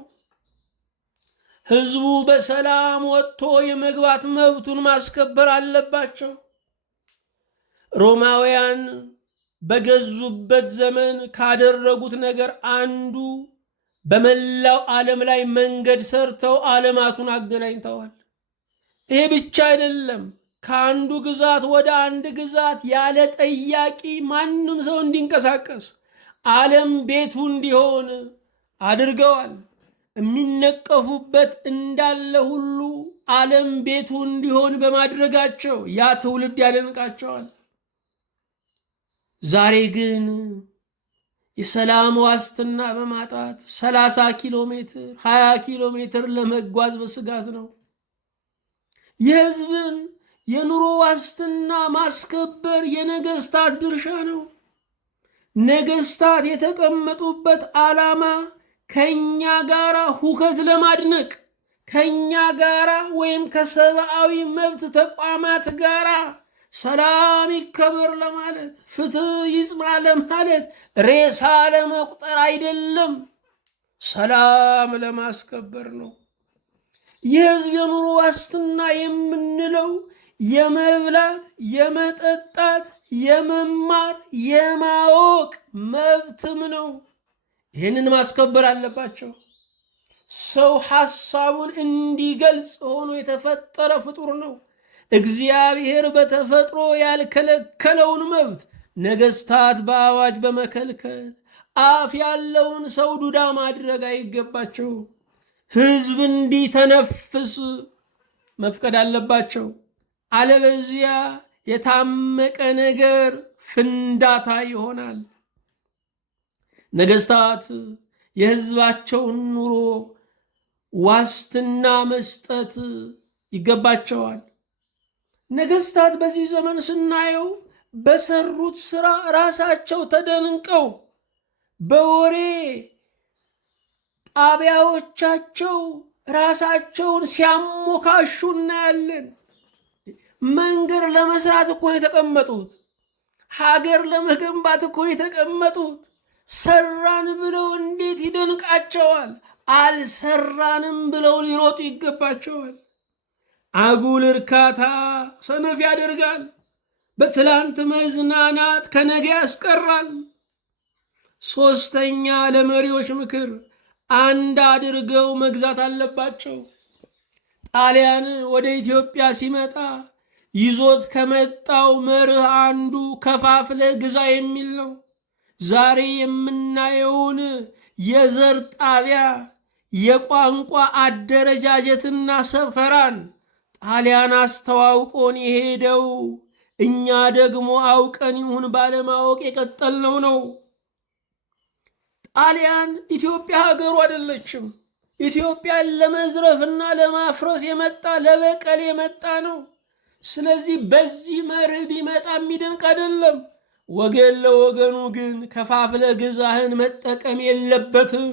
ህዝቡ በሰላም ወጥቶ የመግባት መብቱን ማስከበር አለባቸው። ሮማውያን በገዙበት ዘመን ካደረጉት ነገር አንዱ በመላው ዓለም ላይ መንገድ ሰርተው ዓለማቱን አገናኝተዋል። ይሄ ብቻ አይደለም። ከአንዱ ግዛት ወደ አንድ ግዛት ያለ ጠያቂ ማንም ሰው እንዲንቀሳቀስ ዓለም ቤቱ እንዲሆን አድርገዋል። የሚነቀፉበት እንዳለ ሁሉ ዓለም ቤቱ እንዲሆን በማድረጋቸው ያ ትውልድ ያደንቃቸዋል። ዛሬ ግን የሰላም ዋስትና በማጣት 30 ኪሎ ሜትር 20 ኪሎ ሜትር ለመጓዝ በስጋት ነው። የህዝብን የኑሮ ዋስትና ማስከበር የነገስታት ድርሻ ነው። ነገስታት የተቀመጡበት ዓላማ ከኛ ጋራ ሁከት ለማድነቅ፣ ከኛ ጋራ ወይም ከሰብአዊ መብት ተቋማት ጋራ ሰላም ይከበር ለማለት፣ ፍትህ ይጽና ለማለት፣ ሬሳ ለመቁጠር አይደለም፣ ሰላም ለማስከበር ነው። የህዝብ የኑሮ ዋስትና የምንለው የመብላት፣ የመጠጣት፣ የመማር፣ የማወቅ መብትም ነው። ይህንን ማስከበር አለባቸው። ሰው ሐሳቡን እንዲገልጽ ሆኖ የተፈጠረ ፍጡር ነው። እግዚአብሔር በተፈጥሮ ያልከለከለውን መብት ነገስታት በአዋጅ በመከልከል አፍ ያለውን ሰው ዱዳ ማድረግ አይገባቸው። ህዝብ እንዲተነፍስ መፍቀድ አለባቸው። አለበዚያ የታመቀ ነገር ፍንዳታ ይሆናል። ነገስታት የህዝባቸውን ኑሮ ዋስትና መስጠት ይገባቸዋል። ነገስታት በዚህ ዘመን ስናየው በሰሩት ስራ ራሳቸው ተደንቀው በወሬ ጣቢያዎቻቸው ራሳቸውን ሲያሞካሹ እናያለን። መንገድ ለመስራት እኮ የተቀመጡት፣ ሀገር ለመገንባት እኮ የተቀመጡት። ሰራን ብለው እንዴት ይደንቃቸዋል! አልሰራንም ብለው ሊሮጡ ይገባቸዋል። አጉል እርካታ ሰነፍ ያደርጋል። በትላንት መዝናናት ከነገ ያስቀራል። ሶስተኛ፣ ለመሪዎች ምክር አንድ አድርገው መግዛት አለባቸው። ጣሊያን ወደ ኢትዮጵያ ሲመጣ ይዞት ከመጣው መርህ አንዱ ከፋፍለ ግዛ የሚል ነው። ዛሬ የምናየውን የዘር ጣቢያ፣ የቋንቋ አደረጃጀትና ሰፈራን ጣሊያን አስተዋውቆን የሄደው እኛ ደግሞ አውቀን ይሁን ባለማወቅ የቀጠልነው ነው። ጣሊያን ኢትዮጵያ ሀገሩ አይደለችም። ኢትዮጵያን ለመዝረፍና ለማፍረስ የመጣ ለበቀል የመጣ ነው። ስለዚህ በዚህ መርህ ቢመጣ የሚደንቅ አይደለም። ወገን ለወገኑ ግን ከፋፍለ ግዛህን መጠቀም የለበትም።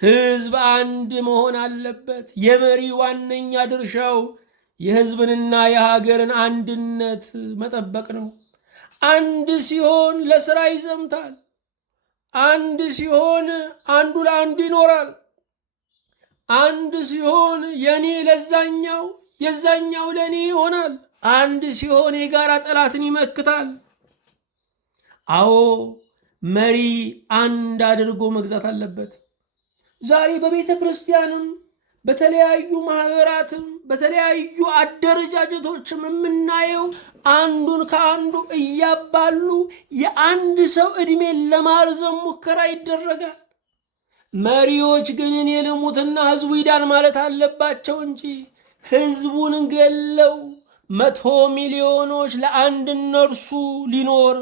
ህዝብ አንድ መሆን አለበት። የመሪ ዋነኛ ድርሻው የህዝብንና የሀገርን አንድነት መጠበቅ ነው። አንድ ሲሆን ለሥራ ይዘምታል። አንድ ሲሆን አንዱ ለአንዱ ይኖራል። አንድ ሲሆን የኔ ለዛኛው የዛኛው ለኔ ይሆናል። አንድ ሲሆን የጋራ ጠላትን ይመክታል። አዎ መሪ አንድ አድርጎ መግዛት አለበት። ዛሬ በቤተ ክርስቲያንም በተለያዩ ማህበራትም በተለያዩ አደረጃጀቶችም የምናየው አንዱን ከአንዱ እያባሉ የአንድ ሰው ዕድሜን ለማርዘም ሙከራ ይደረጋል። መሪዎች ግን እኔ ልሙትና ህዝቡ ይዳን ማለት አለባቸው እንጂ ህዝቡን ገለው 100 ሚሊዮኖች ለአንድ እነርሱ ሊኖር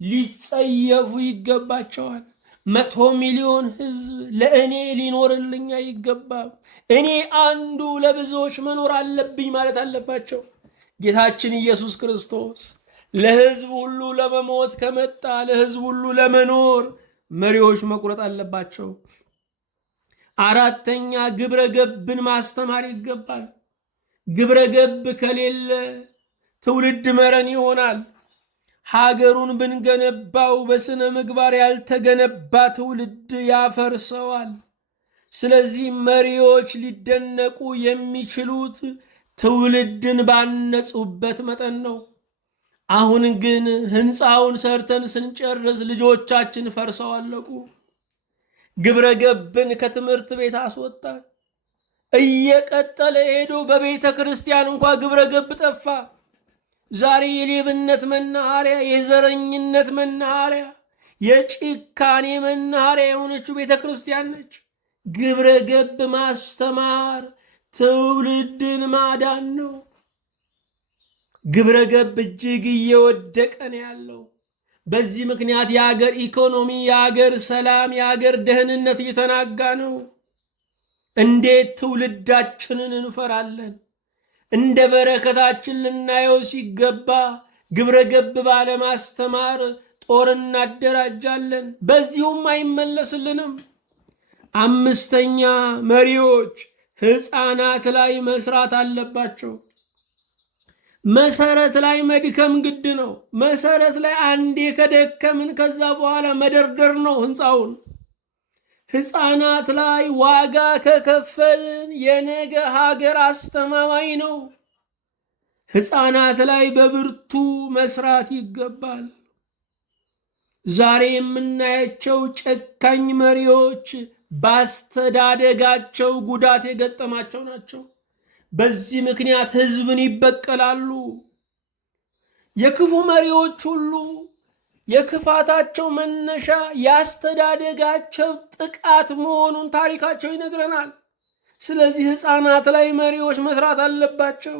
ሊጸየፉ ይገባቸዋል። 100 ሚሊዮን ህዝብ ለእኔ ሊኖርልኝ አይገባም። እኔ አንዱ ለብዙዎች መኖር አለብኝ ማለት አለባቸው። ጌታችን ኢየሱስ ክርስቶስ ለህዝብ ሁሉ ለመሞት ከመጣ ለህዝብ ሁሉ ለመኖር መሪዎች መቁረጥ አለባቸው። አራተኛ ግብረ ገብን ማስተማር ይገባል። ግብረ ገብ ከሌለ ትውልድ መረን ይሆናል። ሀገሩን ብንገነባው በስነ ምግባር ያልተገነባ ትውልድ ያፈርሰዋል። ስለዚህ መሪዎች ሊደነቁ የሚችሉት ትውልድን ባነጹበት መጠን ነው። አሁን ግን ህንፃውን ሰርተን ስንጨርስ ልጆቻችን ፈርሰው አለቁ። ግብረ ገብን ከትምህርት ቤት አስወጣን። እየቀጠለ ሄዶ በቤተ ክርስቲያን እንኳ ግብረ ገብ ጠፋ። ዛሬ የሌብነት መናኸሪያ፣ የዘረኝነት መናኸሪያ፣ የጭካኔ መናኸሪያ የሆነችው ቤተ ክርስቲያን ነች። ግብረ ገብ ማስተማር ትውልድን ማዳን ነው። ግብረ ገብ እጅግ እየወደቀ ነው ያለው። በዚህ ምክንያት የሀገር ኢኮኖሚ፣ የሀገር ሰላም፣ የሀገር ደህንነት እየተናጋ ነው። እንዴት ትውልዳችንን እንፈራለን? እንደ በረከታችን ልናየው ሲገባ ግብረ ገብ ባለማስተማር ጦር እናደራጃለን። በዚሁም አይመለስልንም። አምስተኛ መሪዎች ሕፃናት ላይ መስራት አለባቸው። መሰረት ላይ መድከም ግድ ነው። መሰረት ላይ አንዴ ከደከምን ከዛ በኋላ መደርደር ነው ህንፃውን። ሕፃናት ላይ ዋጋ ከከፈልን የነገ ሀገር አስተማማኝ ነው። ሕፃናት ላይ በብርቱ መስራት ይገባል። ዛሬ የምናያቸው ጨካኝ መሪዎች ባስተዳደጋቸው ጉዳት የገጠማቸው ናቸው። በዚህ ምክንያት ህዝብን ይበቀላሉ። የክፉ መሪዎች ሁሉ የክፋታቸው መነሻ ያስተዳደጋቸው ጥቃት መሆኑን ታሪካቸው ይነግረናል። ስለዚህ ሕፃናት ላይ መሪዎች መስራት አለባቸው።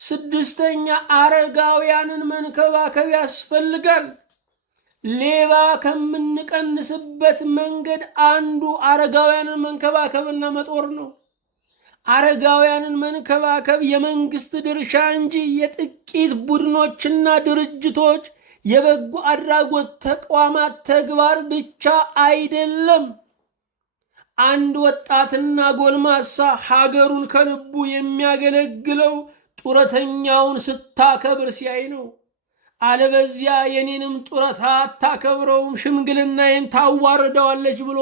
ስድስተኛ አረጋውያንን መንከባከብ ያስፈልጋል። ሌባ ከምንቀንስበት መንገድ አንዱ አረጋውያንን መንከባከብና መጦር ነው። አረጋውያንን መንከባከብ የመንግስት ድርሻ እንጂ የጥቂት ቡድኖችና ድርጅቶች የበጎ አድራጎት ተቋማት ተግባር ብቻ አይደለም። አንድ ወጣትና ጎልማሳ ሀገሩን ከልቡ የሚያገለግለው ጡረተኛውን ስታከብር ሲያይ ነው። አለበዚያ የኔንም ጡረታ አታከብረውም፣ ሽምግልናዬን ታዋርደዋለች ብሎ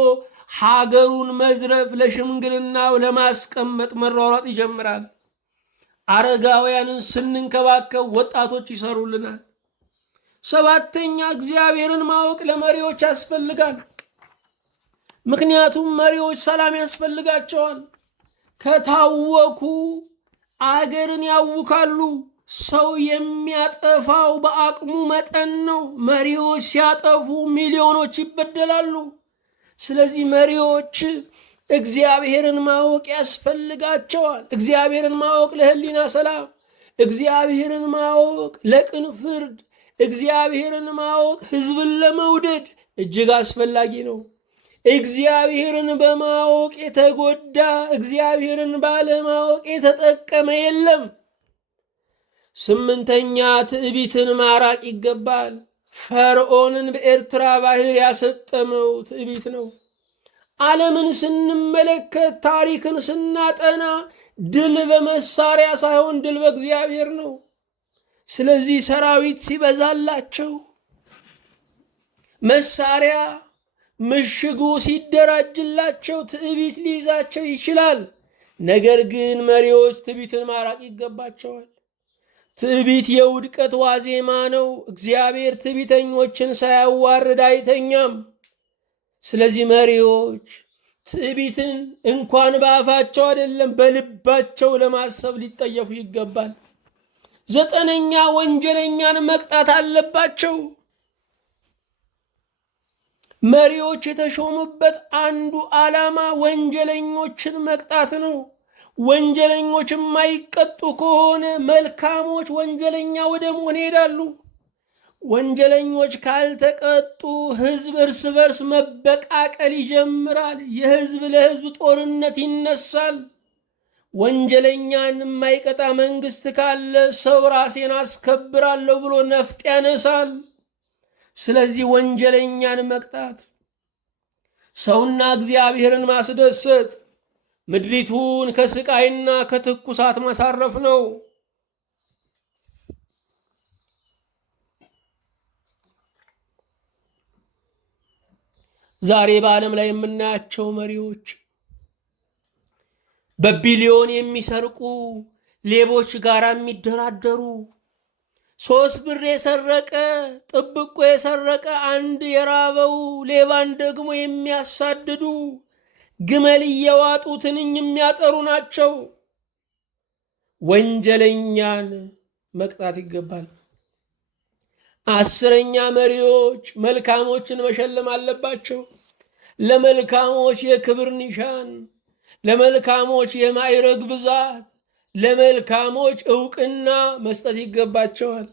ሀገሩን መዝረፍ ለሽምግልናው ለማስቀመጥ መሯሯጥ ይጀምራል። አረጋውያንን ስንንከባከብ ወጣቶች ይሰሩልናል። ሰባተኛ እግዚአብሔርን ማወቅ ለመሪዎች ያስፈልጋል። ምክንያቱም መሪዎች ሰላም ያስፈልጋቸዋል። ከታወኩ አገርን ያውካሉ። ሰው የሚያጠፋው በአቅሙ መጠን ነው። መሪዎች ሲያጠፉ ሚሊዮኖች ይበደላሉ። ስለዚህ መሪዎች እግዚአብሔርን ማወቅ ያስፈልጋቸዋል። እግዚአብሔርን ማወቅ ለሕሊና ሰላም፣ እግዚአብሔርን ማወቅ ለቅን ፍርድ፣ እግዚአብሔርን ማወቅ ሕዝብን ለመውደድ እጅግ አስፈላጊ ነው። እግዚአብሔርን በማወቅ የተጎዳ እግዚአብሔርን ባለማወቅ የተጠቀመ የለም። ስምንተኛ ትዕቢትን ማራቅ ይገባል። ፈርዖንን በኤርትራ ባህር ያሰጠመው ትዕቢት ነው። ዓለምን ስንመለከት፣ ታሪክን ስናጠና ድል በመሳሪያ ሳይሆን ድል በእግዚአብሔር ነው። ስለዚህ ሰራዊት ሲበዛላቸው፣ መሳሪያ ምሽጉ ሲደራጅላቸው ትዕቢት ሊይዛቸው ይችላል። ነገር ግን መሪዎች ትዕቢትን ማራቅ ይገባቸዋል። ትዕቢት የውድቀት ዋዜማ ነው። እግዚአብሔር ትዕቢተኞችን ሳያዋርድ አይተኛም። ስለዚህ መሪዎች ትዕቢትን እንኳን በአፋቸው አይደለም በልባቸው ለማሰብ ሊጠየፉ ይገባል። 9ኛ ወንጀለኛን መቅጣት አለባቸው። መሪዎች የተሾሙበት አንዱ ዓላማ ወንጀለኞችን መቅጣት ነው። ወንጀለኞች የማይቀጡ ከሆነ መልካሞች ወንጀለኛ ወደ መሆን ይሄዳሉ። ወንጀለኞች ካልተቀጡ ሕዝብ እርስ በርስ መበቃቀል ይጀምራል። የሕዝብ ለሕዝብ ጦርነት ይነሳል። ወንጀለኛን የማይቀጣ መንግስት ካለ ሰው ራሴን አስከብራለሁ ብሎ ነፍጥ ያነሳል። ስለዚህ ወንጀለኛን መቅጣት፣ ሰውና እግዚአብሔርን ማስደሰት፣ ምድሪቱን ከስቃይና ከትኩሳት ማሳረፍ ነው። ዛሬ በዓለም ላይ የምናያቸው መሪዎች በቢሊዮን የሚሰርቁ ሌቦች ጋር የሚደራደሩ፣ 3 ብር የሰረቀ ጥብቆ የሰረቀ አንድ የራበው ሌባን ደግሞ የሚያሳድዱ፣ ግመል እየዋጡ ትንኝ የሚያጠሩ ናቸው። ወንጀለኛን መቅጣት ይገባል። 10ኛ መሪዎች መልካሞችን መሸለም አለባቸው። ለመልካሞች የክብር ኒሻን፣ ለመልካሞች የማዕረግ ብዛት፣ ለመልካሞች ዕውቅና መስጠት ይገባቸዋል።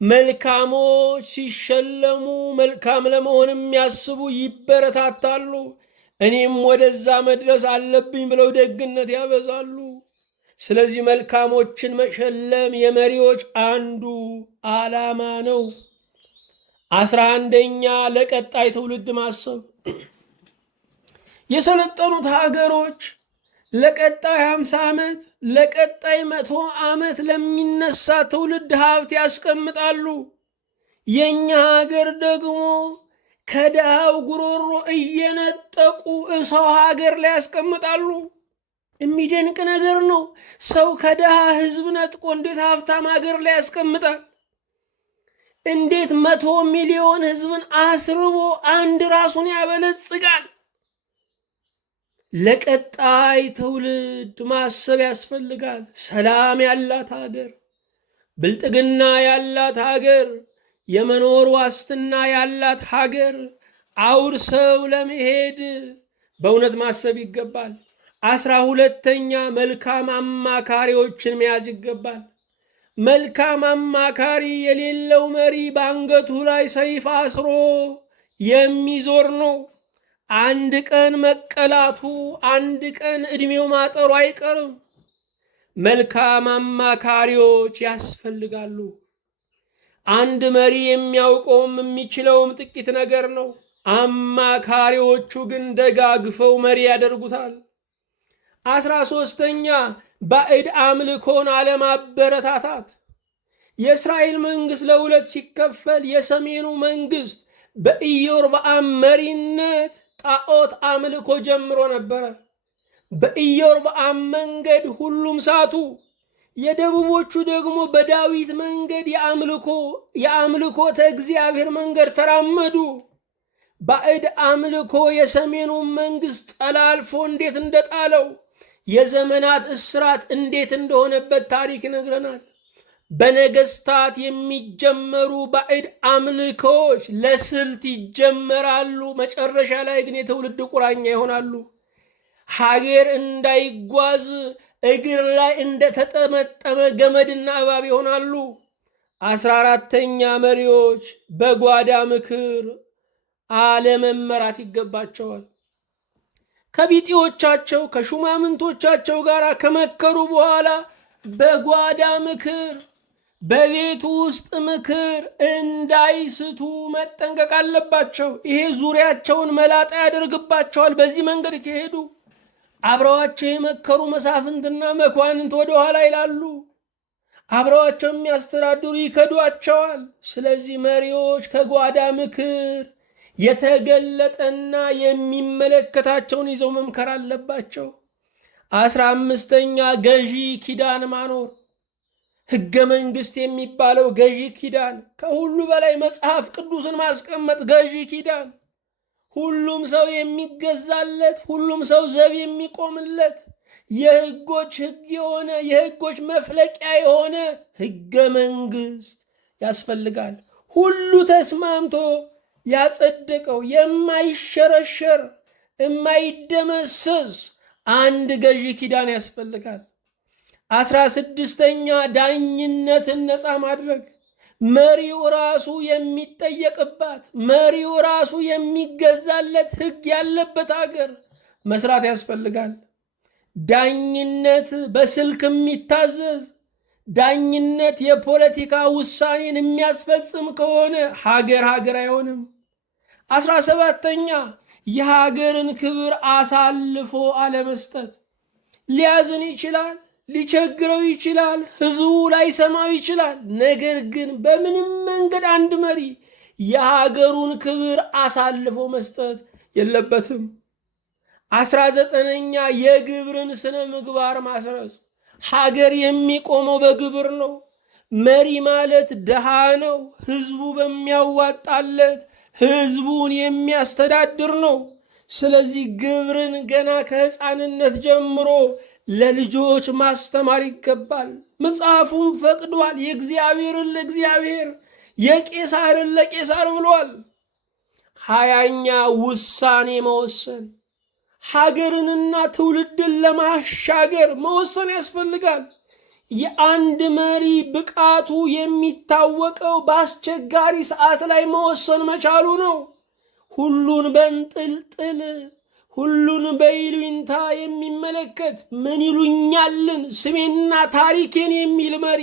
መልካሞች ሲሸለሙ መልካም ለመሆን የሚያስቡ ይበረታታሉ። እኔም ወደዛ መድረስ አለብኝ ብለው ደግነት ያበዛሉ። ስለዚህ መልካሞችን መሸለም የመሪዎች አንዱ ዓላማ ነው። 11ኛ ለቀጣይ ትውልድ ማሰብ። የሰለጠኑት ሀገሮች ለቀጣይ 50 ዓመት ለቀጣይ 100 ዓመት ለሚነሳ ትውልድ ሀብት ያስቀምጣሉ። የኛ ሀገር ደግሞ ከድሃው ጉሮሮ እየነጠቁ ሰው ሀገር ላይ ያስቀምጣሉ። የሚደንቅ ነገር ነው። ሰው ከድሃ ህዝብ ነጥቆ እንዴት ሀብታም ሀገር ላይ ያስቀምጣል? እንዴት 100 ሚሊዮን ህዝብን አስርቦ አንድ ራሱን ያበለጽጋል? ለቀጣይ ትውልድ ማሰብ ያስፈልጋል። ሰላም ያላት ሀገር፣ ብልጥግና ያላት ሀገር፣ የመኖር ዋስትና ያላት ሀገር አውርሰው ለመሄድ በእውነት ማሰብ ይገባል። 12ኛ መልካም አማካሪዎችን መያዝ ይገባል። መልካም አማካሪ የሌለው መሪ በአንገቱ ላይ ሰይፍ አስሮ የሚዞር ነው። አንድ ቀን መቀላቱ፣ አንድ ቀን ዕድሜው ማጠሩ አይቀርም። መልካም አማካሪዎች ያስፈልጋሉ። አንድ መሪ የሚያውቀውም የሚችለውም ጥቂት ነገር ነው። አማካሪዎቹ ግን ደጋግፈው መሪ ያደርጉታል። 13ኛ ባዕድ አምልኮን አለማበረታታት። የእስራኤል መንግስት ለሁለት ሲከፈል የሰሜኑ መንግስት በኢዮርብዓም መሪነት ጣዖት አምልኮ ጀምሮ ነበረ። በኢዮርብዓም መንገድ ሁሉም ሳቱ። የደቡቦቹ ደግሞ በዳዊት መንገድ የአምልኮተ እግዚአብሔር መንገድ ተራመዱ። ባዕድ አምልኮ የሰሜኑ መንግስት ጠላልፎ እንዴት እንደጣለው፣ የዘመናት እስራት እንዴት እንደሆነበት ታሪክ ይነግረናል። በነገስታት የሚጀመሩ ባዕድ አምልኮች ለስልት ይጀመራሉ። መጨረሻ ላይ ግን የትውልድ ቁራኛ ይሆናሉ። ሀገር እንዳይጓዝ እግር ላይ እንደተጠመጠመ ገመድና እባብ ይሆናሉ። 14ኛ መሪዎች በጓዳ ምክር አለመመራት ይገባቸዋል። ከቢጤዎቻቸው ከሹማምንቶቻቸው ጋር ከመከሩ በኋላ በጓዳ ምክር፣ በቤቱ ውስጥ ምክር እንዳይስቱ መጠንቀቅ አለባቸው። ይሄ ዙሪያቸውን መላጣ ያደርግባቸዋል። በዚህ መንገድ ከሄዱ አብረዋቸው የመከሩ መሳፍንትና መኳንንት ወደኋላ ይላሉ። አብረዋቸው የሚያስተዳድሩ ይከዷቸዋል። ስለዚህ መሪዎች ከጓዳ ምክር የተገለጠና የሚመለከታቸውን ይዘው መምከር አለባቸው። 15ኛ ገዢ ኪዳን ማኖር። ሕገ መንግሥት የሚባለው ገዢ ኪዳን፣ ከሁሉ በላይ መጽሐፍ ቅዱስን ማስቀመጥ ገዢ ኪዳን፣ ሁሉም ሰው የሚገዛለት፣ ሁሉም ሰው ዘብ የሚቆምለት፣ የሕጎች ሕግ የሆነ የሕጎች መፍለቂያ የሆነ ሕገ መንግሥት ያስፈልጋል። ሁሉ ተስማምቶ ያጸደቀው የማይሸረሸር የማይደመሰስ አንድ ገዢ ኪዳን ያስፈልጋል። 16ኛ ዳኝነትን ነፃ ማድረግ። መሪው ራሱ የሚጠየቅባት፣ መሪው ራሱ የሚገዛለት ሕግ ያለበት ሀገር መስራት ያስፈልጋል። ዳኝነት በስልክ የሚታዘዝ፣ ዳኝነት የፖለቲካ ውሳኔን የሚያስፈጽም ከሆነ ሀገር አይሆንም። 17ኛ የሀገርን ክብር አሳልፎ አለመስጠት። ሊያዝን ይችላል፣ ሊቸግረው ይችላል፣ ህዝቡ ላይሰማው ይችላል። ነገር ግን በምንም መንገድ አንድ መሪ የሀገሩን ክብር አሳልፎ መስጠት የለበትም። 19ኛ የግብርን ስነ ምግባር ማስረጽ። ሀገር የሚቆመው በግብር ነው። መሪ ማለት ድሃ ነው። ህዝቡ በሚያዋጣለት ህዝቡን የሚያስተዳድር ነው። ስለዚህ ግብርን ገና ከሕፃንነት ጀምሮ ለልጆች ማስተማር ይገባል። መጽሐፉም ፈቅዷል። የእግዚአብሔርን ለእግዚአብሔር የቄሳርን ለቄሳር ብሏል። 20ኛ ውሳኔ መወሰን። ሀገርንና ትውልድን ለማሻገር መወሰን ያስፈልጋል። የአንድ መሪ ብቃቱ የሚታወቀው በአስቸጋሪ ሰዓት ላይ መወሰን መቻሉ ነው። ሁሉን በእንጥልጥል ሁሉን በይሉኝታ የሚመለከት ምን ይሉኛልን ስሜና ታሪኬን የሚል መሪ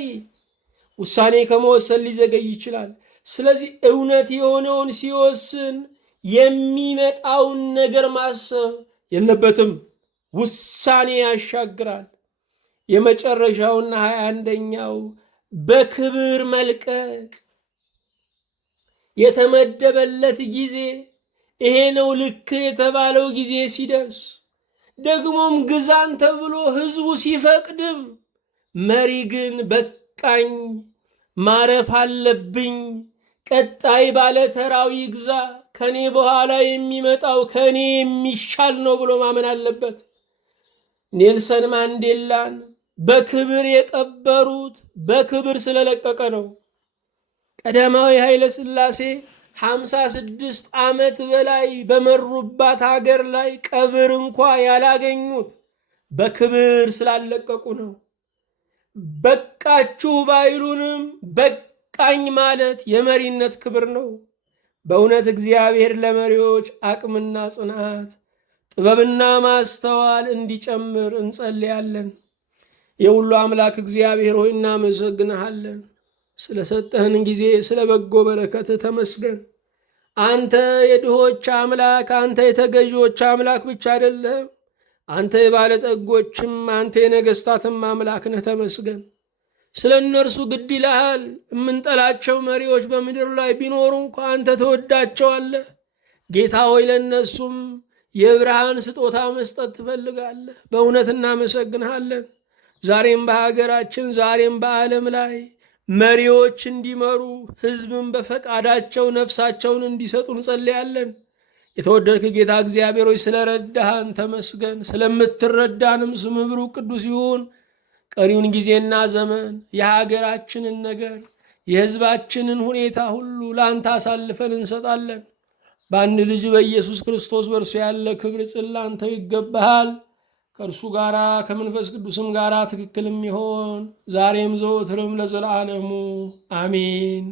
ውሳኔ ከመወሰን ሊዘገይ ይችላል። ስለዚህ እውነት የሆነውን ሲወስን የሚመጣውን ነገር ማሰብ የለበትም። ውሳኔ ያሻግራል። የመጨረሻውና 21ኛው በክብር መልቀቅ። የተመደበለት ጊዜ ይሄ ነው ልክ የተባለው ጊዜ ሲደርስ፣ ደግሞም ግዛን ተብሎ ህዝቡ ሲፈቅድም መሪ ግን በቃኝ ማረፍ አለብኝ፣ ቀጣይ ባለ ተራው ይግዛ፣ ከኔ በኋላ የሚመጣው ከኔ የሚሻል ነው ብሎ ማመን አለበት። ኔልሰን ማንዴላን በክብር የቀበሩት በክብር ስለለቀቀ ነው። ቀዳማዊ ኃይለ ሥላሴ 56 ዓመት በላይ በመሩባት ሀገር ላይ ቀብር እንኳ ያላገኙት በክብር ስላለቀቁ ነው። በቃችሁ ባይሉንም በቃኝ ማለት የመሪነት ክብር ነው። በእውነት እግዚአብሔር ለመሪዎች አቅምና ጽናት፣ ጥበብና ማስተዋል እንዲጨምር እንጸልያለን። የሁሉ አምላክ እግዚአብሔር ሆይ እናመሰግንሃለን። ስለሰጠህን ጊዜ ስለ በጎ በረከት ተመስገን። አንተ የድሆች አምላክ፣ አንተ የተገዢዎች አምላክ ብቻ አይደለህም። አንተ የባለጠጎችም አንተ የነገስታትም አምላክ ነህ። ተመስገን። ስለ እነርሱ ግድ ይልሃል። የምንጠላቸው መሪዎች በምድር ላይ ቢኖሩ እንኳ አንተ ተወዳቸዋለህ። ጌታ ሆይ ለእነሱም የብርሃን ስጦታ መስጠት ትፈልጋለህ። በእውነት እናመሰግንሃለን። ዛሬም በሀገራችን ዛሬም በዓለም ላይ መሪዎች እንዲመሩ ህዝብን በፈቃዳቸው ነፍሳቸውን እንዲሰጡ እንጸልያለን። የተወደድክ ጌታ እግዚአብሔር ሆይ ስለረዳሃን ተመስገን። ስለምትረዳንም ስምህ ብሩክ ቅዱስ ይሁን። ቀሪውን ጊዜና ዘመን የሀገራችንን ነገር የህዝባችንን ሁኔታ ሁሉ ለአንተ አሳልፈን እንሰጣለን። በአንድ ልጅ በኢየሱስ ክርስቶስ በእርሱ ያለ ክብር ጽላንተው ይገባሃል። ከእርሱ ጋር ከመንፈስ ቅዱስም ጋር ትክክልም ይሆን ዛሬም ዘወትርም ለዘላለሙ አሜን።